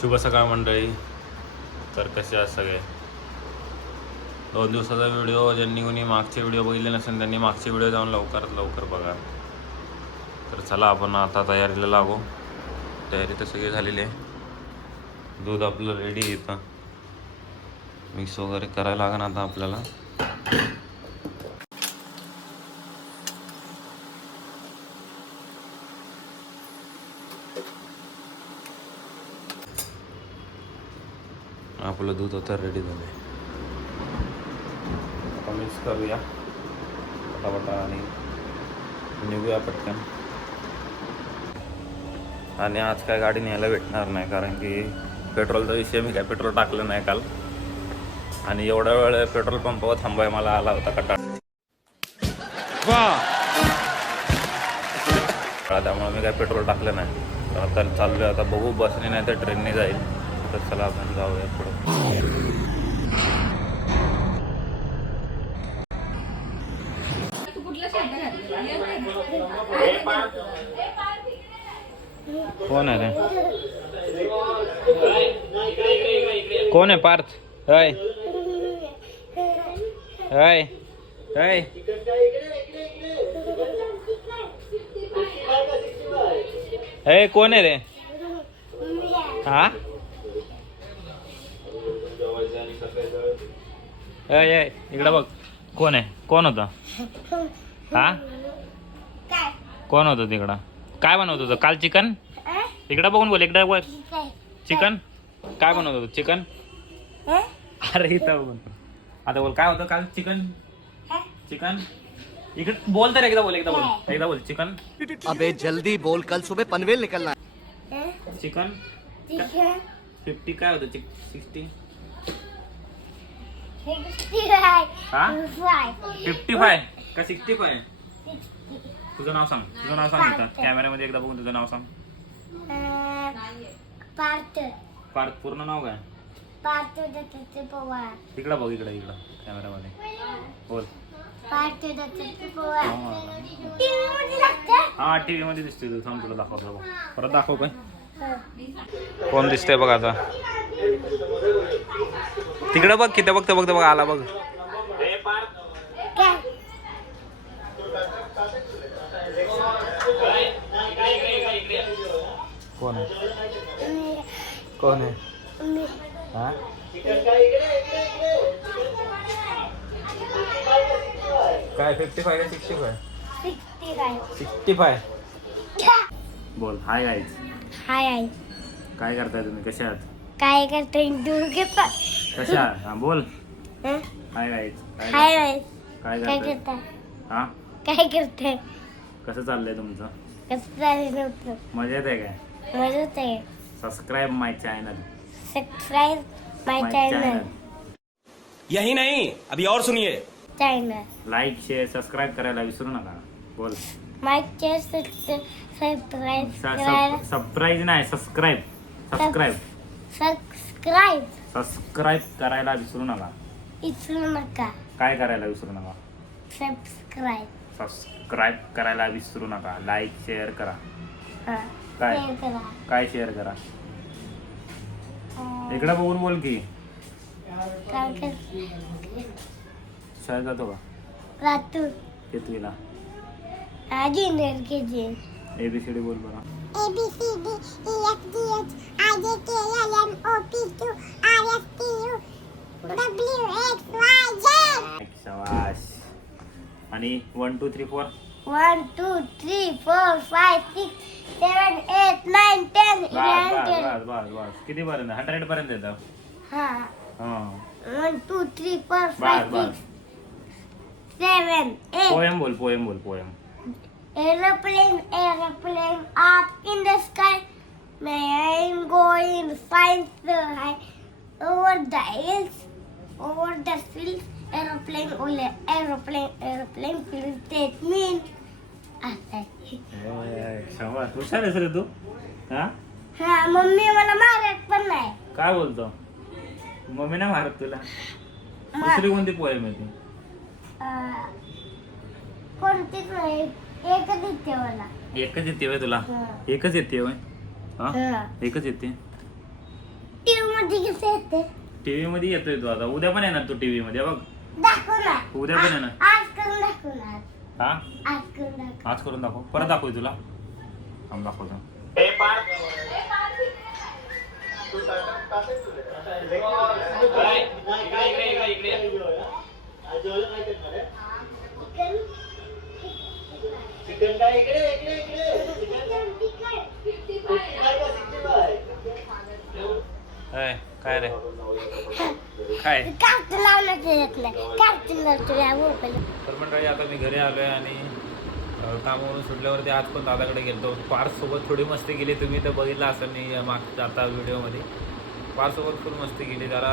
शुभ सकाळ मंडळी. तर कसे आहात सगळे? दोन दिवसाचा व्हिडिओ ज्यांनी कोणी मागचे व्हिडिओ बघितले नसेल त्यांनी मागचे व्हिडिओ जाऊन लवकरात लवकर बघा. तर चला आपण आता तयारीला लागू. तयारी तर सगळी झालेली आहे. दूध आपलं रेडी आहे इथं. मिक्स वगैरे करायला लागेल आता आपल्याला. आपलं दूध आता रेडी झालं आता मिक्स करूया. पटापटा आणि निघूया पटकन. आणि आज काय गाडी न्यायला भेटणार नाही कारण की पेट्रोलचा विषय मी काय पेट्रोल टाकलं नाही काल. आणि एवढा वेळ पेट्रोल पंपावर थांबाय मला आला होता कटाळ. त्यामुळे मी काय पेट्रोल टाकलं नाही. तर आता चाललोय आता बघू बसने नाही तर ट्रेनने जाईल. तर चला आपण जाऊया पुढं. कोण आहे रे? कोण आहे पार्थ? हय. हय. हय. हे कोण आहे रे? हा? इकडं बघ. कोण आहे? कोण होतं? हा? कोण होतं तिकडं? काय बनवत होतं? काल चिकन? इकडं बघून बोल इकडं बघ. चिकन. काय बनवत होतं? चिकन? अरे इथं बघून. आता बोल काय होतं काल चिकन? चिकन? इकडे बोल तर एकदा बोल एकदा बोल. एकदा बोल चिकन? अबे जल्दी बोल कल सुबह पनवेल निकलना है। चिकन? फिफ्टी काय होतं? सिक्स्टी? हा? फिफ्टी फाय का सिक्स्टी फाय तुझं नाव सांग. तुझं नाव सांग इथं कॅमेऱ्यामध्ये एकदा बघून तुझं नाव सांग. पार्थ. पार्थ पूर्ण नाव काय? पार्थ पवार. इकडं बघ इकडं इकडं. कॅमेऱ्यामध्ये बोल. पार्थ दत्त पवार. हा. हा टीव्ही मध्ये दिसतोय तू थांब तुला दाखवतो बघ. परत दाखव काय कोण दिसतंय बघ आता? तिकडं बघ किती बघतं बघतं बघ आला बघ. कोण आहे? कोण आहे? हा? काय फिफ्टी फाय का सिक्स्टी फाय सिक्स्टी फाय बोल हाय गाईज हाय आई काय करताय तुम्ही? कशा आहात? काय करते दूर घे पण कशा? हा बोल. हाय गाईज हाय काय काय करताय? करताय? हा? काय करताय? कसं चाललंय तुमचं? कसं झालं नव्हतं मजेत आहे काय? मजेत आहे. Subscribe my channel subscribe my channel यही नहीं अभी और सुनिए। चॅनल लाईक शेअर सबस्क्राईब करायला विसरू नका. बोल. माय सबस्क्राईब करायला सबस्क्राईब नाही सबस्क्राईब सबस्क्राईब सबस्क्राईब सबस्क्राईब करायला विसरू नका. विसरू नका. काय करायला विसरू नका? सबस्क्राईब सबस्क्राईब करायला विसरू नका. लाईक शेअर करा. हा. काय? शेअर करा. काय शेअर करा? इकडे बघून बोल की. काय कर? शाळेत जातो का? लातूर कितवीला आजी के जी एबीसीडी बोल बरं. A B C D E F G H I J K L M O P Q R S T U W X Y Z शाबाश आणि one two three four One, two, three, four, five, six, seven, eight, nine, ten, बस बस. बस बस बस किती पर्यंत hundred पर्यंत येतं हा. हां One, two, three, four, बस five, बस six, seven, eight. पोएम बोल पोएम बोल poem Aeroplane, aeroplane up in the sky. May I'm going science the high over the hills, over the fields. Aeroplane, aeroplane, aeroplane, please take me. शाबास हुशार आहेस रे तू हा हा mummy मला मारत पण नाही काय बोलतो मम्मी नाही मारत तुला दुसरी कोणती पोएम आहे ती कोणतीच नाही एकच येते मला. एकच येते होय तुला? हा. एकच येते होय? हा? हा. एकच येते. मध्ये कसं येते? टीव्ही मध्ये येतोय तू आता. उद्या पण येणार तू टीव्ही मध्ये बघ. दाखव ना. उद्या पण. आ- आज करून दाखव ना. आज. हा? आज करून दाखव. आज करून दाखव. परत दाखव तुला. थांब दाखवतो. अय, काय रे? काय? कार्टून लावण्याचं येत नाही. कार्टून लावतो तर मंडळी आता मी घरी आलोय आणि कामावरून सुटल्यावरती आज पण दादाकडे गेलो पार्थ सोबत थोडी मस्ती केली तुम्ही तर बघितलं असं मी मागच्या आता व्हिडिओमध्ये. पार्थ सोबत फुल मस्ती केली जरा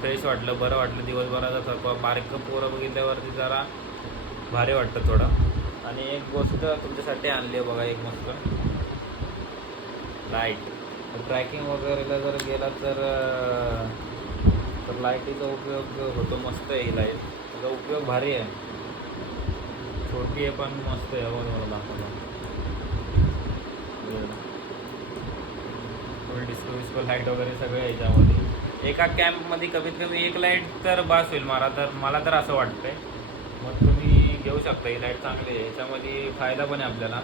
फ्रेश वाटलं बरं वाटलं दिवसभराचा थकवा. बारीक पोरं बघितल्यावरती जरा भारी वाटतं थोडं. आणि एक गोष्ट तुमच्यासाठी आणली आहे बघा एक मस्त. लाइट ट्रॅकिंग वगैरेला जर गेला तर तर लाईटीचा उपयोग होतो मस्त आहे ही लाइट त्याचा उपयोग भारी आहे. छोटी आहे पण मस्त आहे बघा मला फुल डिस्को विस्को लाइट वगैरे सगळं याच्यामध्ये. एका कॅम्पमध्ये कमीत कमी एक लाइट तर बास होईल मला तर मला तर असं वाटतंय. मग तुम्ही घेऊ शकता. ही लाइट चांगली आहे. याच्यामध्ये फायदा पण आहे आपल्याला.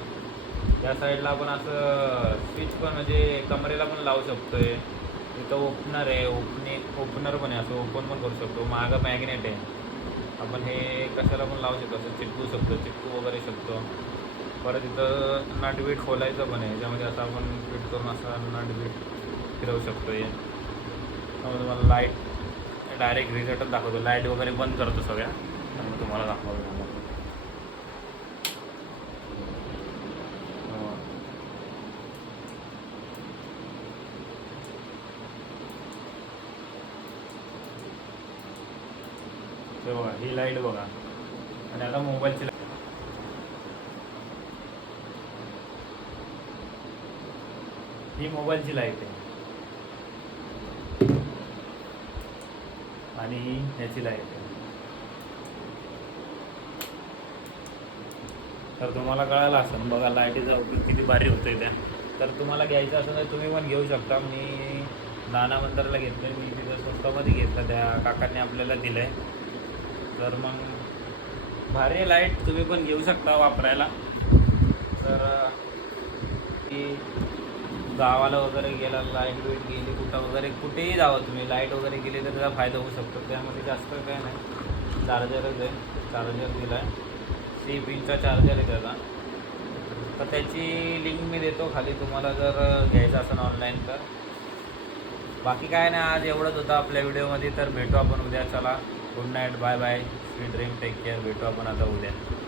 त्या साईडला आपण असं स्विच पण म्हणजे कमरेला पण लावू शकतोय. इथं ओपनर आहे. ओपनिंग ओपनर पण आहे. असं ओपन पण करू शकतो. मागं मॅग्नेट आहे. आपण हे कशाला पण लावू शकतो. असं चिटकू शकतो. चिटकू वगैरे शकतो. परत इथं नटबीट खोलायचं पण आहे. याच्यामध्ये असं आपण फिट करून असं नटबीट फिरवू शकतो हे त्यामुळे तुम्हाला लाइट डायरेक्ट रिझल्टच दाखवतो. लाइट वगैरे बंद करतो सगळ्या. त्यामुळे मग तुम्हाला दाखवतो हो. हे बघा ही लाइट बघा. आणि आता मोबाईलची ही मोबाईलची लाइट आहे. आणि ही ह्याची लाइट आहे. तर तुम्हाला कळालं असेल बघा लाईटीचा उपयोग किती भारी होतोय त्या. तर तुम्हाला घ्यायचं असेल तर तुम्ही पण घेऊ शकता. मी नाना मंदिरला घेतलं मी तिथं स्वस्तामध्ये घेतलं. त्या काकांनी आपल्याला दिलं आहे तर मग भारी लाइट तुम्ही पण घेऊ शकता वापरायला. तर ती गावाला वगैरे गेला लाइट बीट गेली कुठं वगैरे कुठेही जावं तुम्ही. लाइट वगैरे गेली तर त्याचा फायदा होऊ शकतो. त्यामध्ये जास्त काही नाही. चार्जरच आहे. चार्जर दिला आहे सी पिनचा चार्जर आहे त्याचा. तर त्याची लिंक मी देतो खाली. तुम्हाला जर घ्यायचं असेल ऑनलाईन तर. बाकी काय नाही आज एवढंच होतं आपल्या व्हिडिओमध्ये तर भेटू आपण उद्या. चला. Good night bye bye sweet dream take care भेटू आपण आता उद्या.